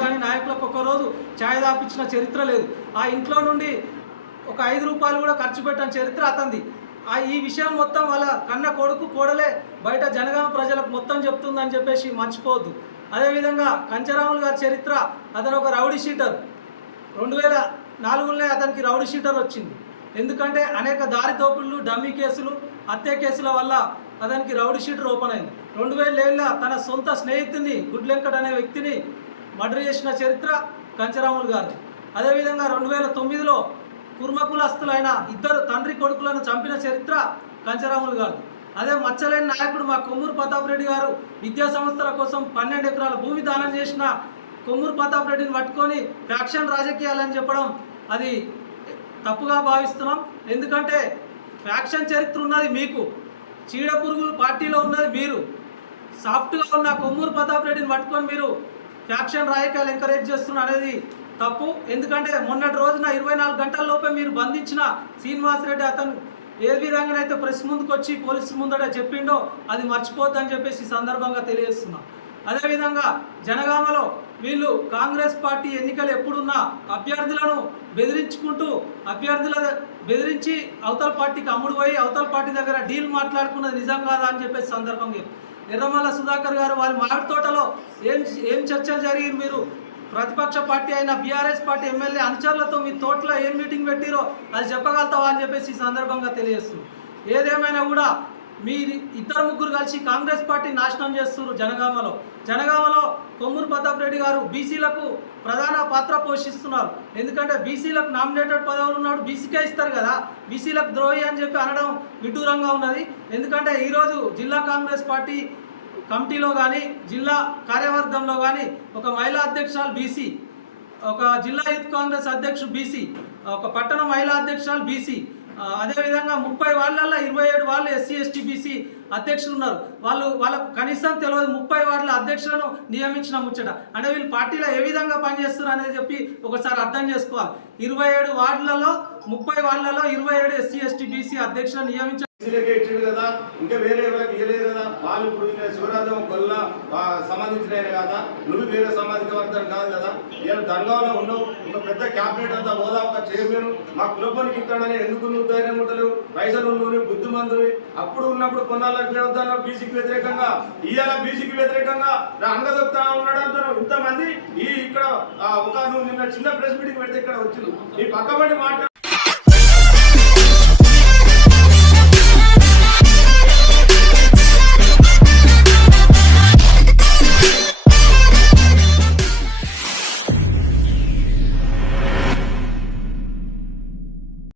కానీ నాయకులకు ఛాయ్ దాపించిన చరిత్ర లేదు. ఆ ఇంట్లో నుండి ఒక ఐదు రూపాయలు కూడా ఖర్చు పెట్టిన చరిత్ర అతంది ఆ ఈ విషయం మొత్తం వాళ్ళ కన్న కొడుకు కోడలే బయట జనగామ ప్రజలకు మొత్తం చెప్తుందని చెప్పేసి మర్చిపోవద్దు. అదేవిధంగా కంచరాములు గారి చరిత్ర అతను ఒక రౌడీ షీటర్. రెండు వేల నాలుగులోనే అతనికి రౌడీ షీటర్ వచ్చింది. ఎందుకంటే అనేక దారి దోపిళ్ళు డమ్మీ కేసులు హత్య కేసుల వల్ల అతనికి రౌడీ షీటర్ ఓపెన్ అయింది. రెండు వేల ఏళ్ళ తన సొంత స్నేహితుని గుడ్లెంకట్ అనే వ్యక్తిని మర్డర్ చేసిన చరిత్ర కంచరాములు గారు అదేవిధంగా రెండు వేల తొమ్మిదిలో కుర్మకులస్తులైన ఇద్దరు తండ్రి కొడుకులను చంపిన చరిత్ర కంచరాములు గారు అదే మచ్చలేని నాయకుడు మా కొమ్మూరు ప్రతాప్ రెడ్డి గారు విద్యా సంస్థల కోసం పన్నెండు ఎకరాల భూమి దానం చేసిన కొమ్మూరు ప్రతాప్ రెడ్డిని పట్టుకొని ఫ్యాక్షన్ రాజకీయాలని చెప్పడం అది తప్పుగా భావిస్తున్నాం. ఎందుకంటే ఫ్యాక్షన్ చరిత్ర ఉన్నది మీకు. చీడ పురుగులు పార్టీలో ఉన్నది మీరు. సాఫ్ట్గా ఉన్న కొమ్మూరు ప్రతాప్ రెడ్డిని పట్టుకొని మీరు ఫ్యాక్షన్ రాజకీయాలు ఎంకరేజ్ చేస్తున్నారు అనేది తప్పు. ఎందుకంటే మొన్నటి రోజున ఇరవై నాలుగు గంటల లోపే మీరు బంధించిన శ్రీనివాస్ రెడ్డి అతను ఏ విధంగానైతే ప్రెస్ ముందుకు వచ్చి పోలీసు ముందట చెప్పిండో అది మర్చిపోద్దని చెప్పేసి ఈ సందర్భంగా తెలియజేస్తున్నా. అదేవిధంగా జనగామలో వీళ్ళు కాంగ్రెస్ పార్టీ ఎన్నికలు ఎప్పుడున్నా అభ్యర్థులను బెదిరించుకుంటూ అభ్యర్థుల బెదిరించి అవతల పార్టీకి అమ్ముడు పోయి అవతల పార్టీ దగ్గర డీల్ మాట్లాడుకున్నది నిజం కాదా అని చెప్పేసి సందర్భంగా ఎర్రమల్ల సుధాకర్ గారు వారి మామిడి తోటలో ఏం ఏం చర్చలు జరిగింది మీరు? ప్రతిపక్ష పార్టీ అయిన బీఆర్ఎస్ పార్టీ ఎమ్మెల్యే అనుచరులతో మీ తోటలో ఏం మీటింగ్ పెట్టిరో అది చెప్పగలుగుతావా అని చెప్పేసి ఈ సందర్భంగా తెలియజేస్తుంది ఏదేమైనా కూడా మీ ఇద్దరు ముగ్గురు కలిసి కాంగ్రెస్ పార్టీ నాశనం చేస్తున్నారు జనగామలో. జనగామలో కొమ్మూరు ప్రతాప్ రెడ్డి గారు బీసీలకు ప్రధాన పాత్ర పోషిస్తున్నారు. ఎందుకంటే బీసీలకు నామినేటెడ్ పదవులు ఉన్నాడు బీసీకే ఇస్తారు కదా. బీసీలకు ద్రోహి అని చెప్పి అనడం విడ్డూరంగా ఉన్నది. ఎందుకంటే ఈరోజు జిల్లా కాంగ్రెస్ పార్టీ కమిటీలో కానీ జిల్లా కార్యవర్గంలో కానీ ఒక మహిళా అధ్యక్షురాలు బీసీ ఒక జిల్లా యూత్ కాంగ్రెస్ అధ్యక్షుడు బీసీ ఒక పట్టణ మహిళా అధ్యక్షురాలు బీసీ అదేవిధంగా ముప్పై వాళ్ళల్లో ఇరవై ఏడు వాళ్ళు ఎస్సీ ఎస్టీ బీసీ అధ్యక్షులు ఉన్నారు. వాళ్ళు వాళ్ళకు కనీసం తెలియదు ముప్పై వార్డుల అధ్యక్షులను నియమించిన ముచ్చట. అంటే వీళ్ళు పార్టీలో ఏ విధంగా పనిచేస్తున్నారు అనేది చెప్పి ఒకసారి అర్థం చేసుకోవాలి. ఇరవై ఏడు వార్డులలో ముప్పై వార్డులలో ఇరవై ఏడు ఎస్సీ ఎస్టీ బీసీ అధ్యక్షులను నియమించ ఇచ్చిండు కదా ఇంకా వేరే ఎవరికి ఇవ్వలేదు కదా వాళ్ళు ఇప్పుడు ఈయన శివరాజం కొల్ల సంబంధించిన కదా? నువ్వు వేరే సామాజిక వర్గం కాదు కదా నేను దండంలో ఉండవు ఒక పెద్ద క్యాబినెట్ అంతా హోదా ఒక చైర్మన్ మా కులపానికి ఇస్తాడని ఎందుకు నువ్వు ధైర్యం ఉండలేవు పైసలు ఉన్నవి బుద్ధిమంతువి అప్పుడు ఉన్నప్పుడు కొన్నాళ్ళకి వద్దాను బీసీకి వ్యతిరేకంగా ఇవాళ బీసీకి వ్యతిరేకంగా అంగదొక్తా ఉన్నాడు అంటారు ఇంతమంది. ఈ ఇక్కడ ఆ, ఒక నువ్వు నిన్న చిన్న ప్రెస్ మీటింగ్ పెడితే ఇక్కడ వచ్చింది ఈ పక్కబడి మాట్లాడు